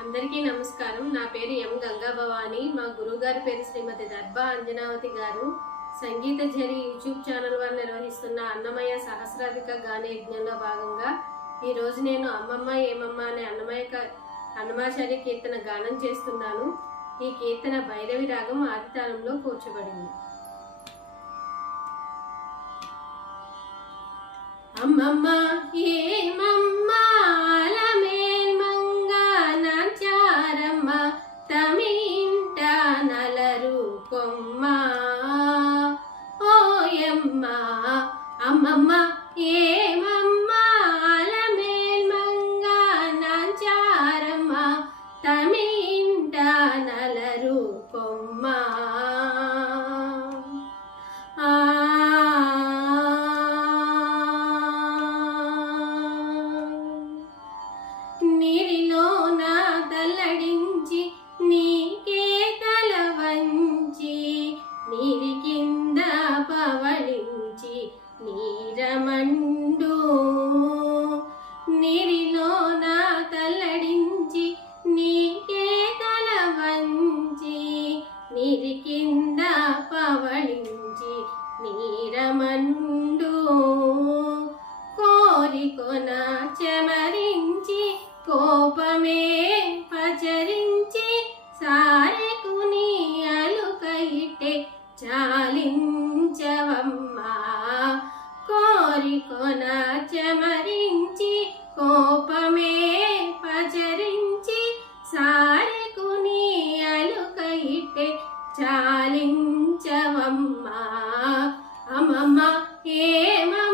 అందరికీ నమస్కారం. నా పేరు ఎం గంగా భవాని మా గురువుగారి పేరు శ్రీమతి దర్భా అంజనావతి గారు. సంగీత జరి యూట్యూబ్ ఛానల్ వారు నిర్వహిస్తున్న అన్నమయ్య సహస్రాధిక గాన యజ్ఞంలో భాగంగా ఈరోజు నేను అమ్మమ్మ ఏమమ్మ అనే అన్నమయ్య అన్నమాచార్య కీర్తన గానం చేస్తున్నాను. ఈ కీర్తన భైరవి రాగం ఆదితాళంలో కూర్చబడింది. అమ్మమ్మ ఏమమ్మ అమ్మమ్మ కోరికొన చెమరించి కోపమే పచరించి సారెకు నీ అలుకైటే చాలించవమ్మా. అమ్మమ్మ ఏమా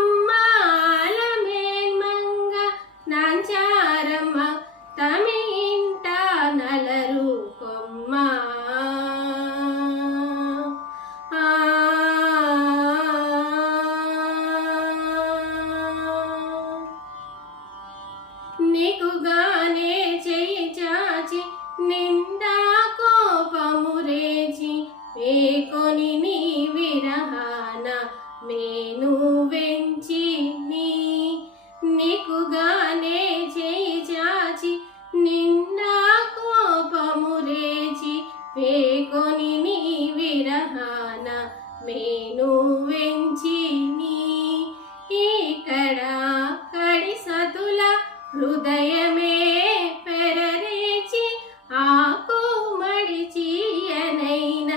కొని నీ విరహాన మేను వెంచి నీ. ఇక్కడ కడి సతుల హృదయమే పెరరేచి ఆకు మడిచియనైన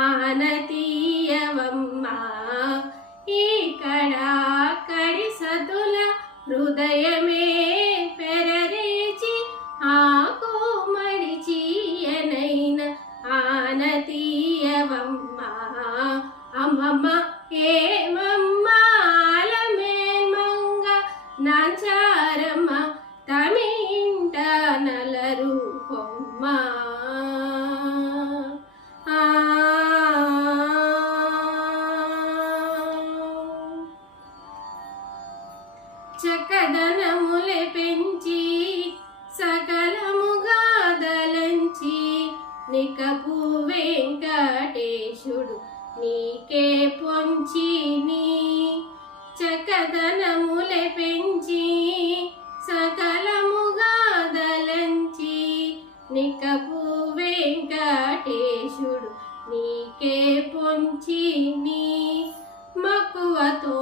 ఆనతీయవమ్మా. ఇక్కడ నికపు వెంకటేశుడు నీకే పొంచి నీ చకదనములే పెంచి సకలముగా దలంచి నికపు వెంకటేశుడు నీకే పొంచి నీ మక్కువతో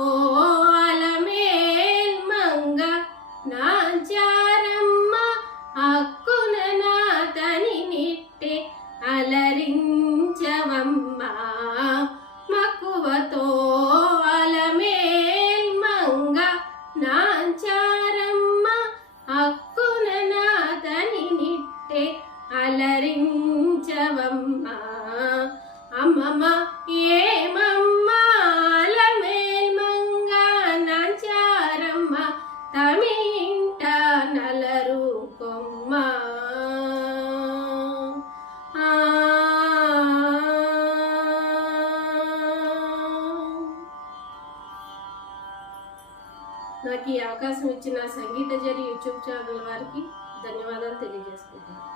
నాకు ఈ అవకాశం ఇచ్చిన సంగీత జరి యూట్యూబ్ ఛానల్ వారికి ధన్యవాదాలు తెలియజేసుకుంటున్నాను.